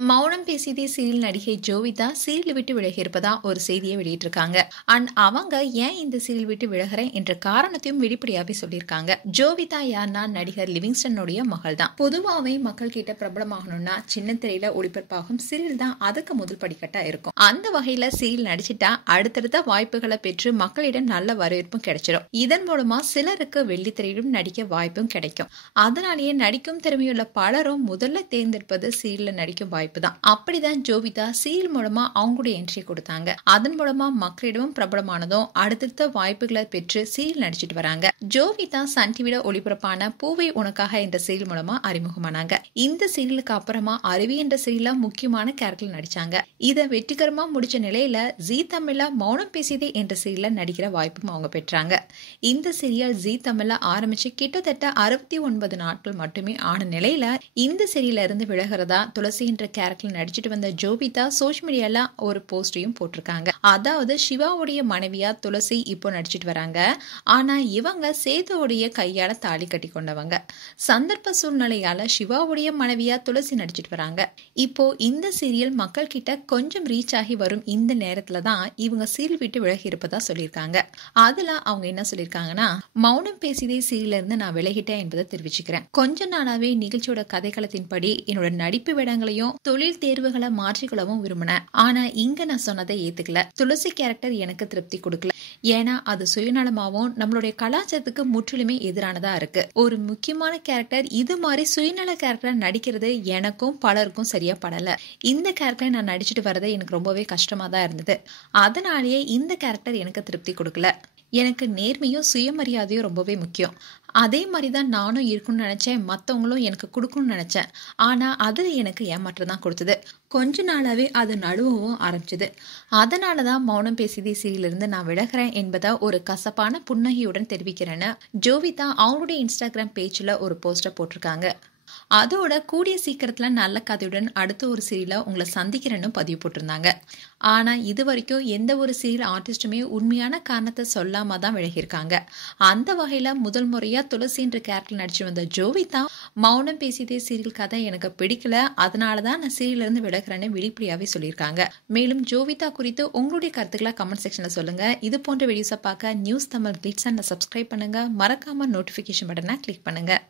மௌனம் பேசியதே சீரியல் நடிகை ஜோவிதா சீரியல் விட்டு விலகி இருப்பதா ஒரு செய்தியை வெளியிட்டிருக்காங்க. அண்ட் அவங்க ஏன் இந்த சீரியல் விட்டு விலகிறேன் என்ற காரணத்தையும் வெளிப்படையாவே சொல்லியிருக்காங்க. ஜோவிதா யார்னா நடிகர் லிவிங்ஸ்டனுடைய மகள் தான். பொதுவாகவே மக்கள் கிட்ட பிரபலமாகணும்னா சின்ன திரையில ஒளிபரப்பாகும் சீரியல் தான் அதுக்கு முதல் படிக்கட்டா இருக்கும். அந்த வகையில சீரியல் நடிச்சிட்டா அடுத்தடுத்த வாய்ப்புகளை பெற்று மக்களிடம் நல்ல வரவேற்பும் கிடைச்சிடும். இதன் மூலமா சிலருக்கு வெள்ளித்திரையிலும் நடிக்க வாய்ப்பும் கிடைக்கும். அதனாலேயே நடிக்கும் திறமையுள்ள பலரும் முதல்ல தேர்ந்தெடுப்பது சீரியல்ல நடிக்கும் வாய்ப்பு தான். அப்படிதான் ஜோவிதா சீரியல் மூலமா அவங்களுடைய என்ட்ரி கொடுத்தாங்க. அதன் மூலமா மக்களிடமும் பிரபலமானதும் அடுத்தடுத்த வாய்ப்புகளை பெற்று சீரியல் நடிச்சிட்டு வராங்க. ஜோவிதா சன் டிவில ஒளிபரப்பான பூவை உனக்காக என்ற சீரியல் மூலமா அறிமுகமானாங்க. இந்த சீரியலுக்கு அப்புறமா அருவி என்ற சீரியல்ல முக்கியமான கேரக்டர் நடிச்சாங்க. இதை வெற்றிகரமா முடிச்ச நிலையில ஜீ தமிழ்ல மௌனம் பேசியதே என்ற சீரியல்ல நடிக்கிற வாய்ப்பும் அவங்க பெற்றாங்க. இந்த சீரியல் ஜீ தமிழ்ல ஆரம்பிச்சு கிட்டத்தட்ட 69 நாட்கள் மட்டுமே ஆன நிலையில இந்த சீரியல்ல இருந்து விலகிறதா துளசி என்ற கேரக்டர் நடிச்சிட்டு வந்த ஜோவிதா சோஷியல் மீடியால ஒரு போஸ்டையும் போட்டிருக்காங்க. அதாவது சிவாவுடைய மனைவியா துளசி இப்போ நடிச்சிட்டு வராங்க. ஆனா இவங்க சேதுவுடைய கையால தாலி கட்டி கொண்டவங்க. சந்தர்ப்ப சூழ்நிலையால சிவாவுடைய மனைவியா துளசி நடிச்சிட்டு வராங்க. இப்போ இந்த சீரியல் மக்கள் கிட்ட கொஞ்சம் ரீச் ஆகி வரும் இந்த நேரத்துல தான் இவங்க சீரியல் விட்டு விலகி இருப்பதா சொல்லியிருக்காங்க. அதுல அவங்க என்ன சொல்லியிருக்காங்கன்னா, மௌனம் பேசியதே சீரியல்ல இருந்து நான் விலகிட்டேன் என்பதை தெரிவிச்சுக்கிறேன். கொஞ்ச நாளாவே நிகழ்ச்சியோட கதைக்களத்தின்படி என்னோட நடிப்பு விடங்களையும் தொழில் தேர்வுகளை மாற்றிக்கொள்ளவும் விரும்பினேன். ஆனா இங்க நான் சொன்னதை ஏத்துக்கல. துளசி கேரக்டர் எனக்கு திருப்தி கொடுக்கல. ஏன்னா அது சுயநலமாவும் நம்மளுடைய கலாச்சாரத்துக்கு முற்றிலுமே எதிரானதா இருக்கு. ஒரு முக்கியமான கேரக்டர் இது மாதிரி சுயநல கேரக்டர் நடிக்கிறது எனக்கும் பலருக்கும் சரியா படல. இந்த கேரக்டரை நான் நடிச்சிட்டு வரது எனக்கு ரொம்பவே கஷ்டமா தான் இருந்தது. அதனாலேயே இந்த கேரக்டர் எனக்கு திருப்தி கொடுக்கல. எனக்கு நேர்மையும் சுயமரியாதையும் ரொம்பவே முக்கியம். அதே மாதிரிதான் நானும் இருக்கணும்னு நினைச்சேன். மற்றவங்களும் எனக்கு கொடுக்கணும்னு நினைச்சேன். ஆனா அது எனக்கு ஏமாற்றம் தான் கொடுத்தது. கொஞ்ச நாளாவே அது நழுவவும் ஆரம்பிச்சது. அதனாலதான் மௌனம் பேசியதே சீரியல்ல இருந்து நான் விலகிறேன் என்பதை ஒரு கசப்பான புன்னகையுடன் தெரிவிக்கிறேன்னு ஜோவிதா அவங்களுடைய இன்ஸ்டாகிராம் பேஜ்ல ஒரு போஸ்டர் போட்டிருக்காங்க. அதோட கூடிய சீக்கிரத்துல நல்ல கதையுடன் அடுத்த ஒரு சீரியல உங்களை சந்திக்கிறேன்னு பதிவு போட்டிருந்தாங்க. ஆனா இது வரைக்கும் எந்த ஒரு சீரியல் ஆர்டிஸ்டுமே உண்மையான காரணத்தை சொல்லாம தான் விலகியிருக்காங்க. அந்த வகையில முதல் முறையா துளசி என்ற கேரக்டர் நடிச்சு வந்த ஜோவிதா மௌனம் பேசியதே சீரியல் கதை எனக்கு பிடிக்கல, அதனாலதான் நான் சீரியல்ல இருந்து விலகிறேன்னு வெளிப்படையாவே சொல்லியிருக்காங்க. மேலும் ஜோவிதா குறித்து உங்களுடைய கருத்துக்களை கமெண்ட் செக்ஷன்ல சொல்லுங்க. இது போன்ற வீடியோஸை பார்க்க news Tamil glitz and subscribe பண்ணுங்க. மறக்காம நோட்டிபிகேஷன் பட்டனை கிளிக் பண்ணுங்க.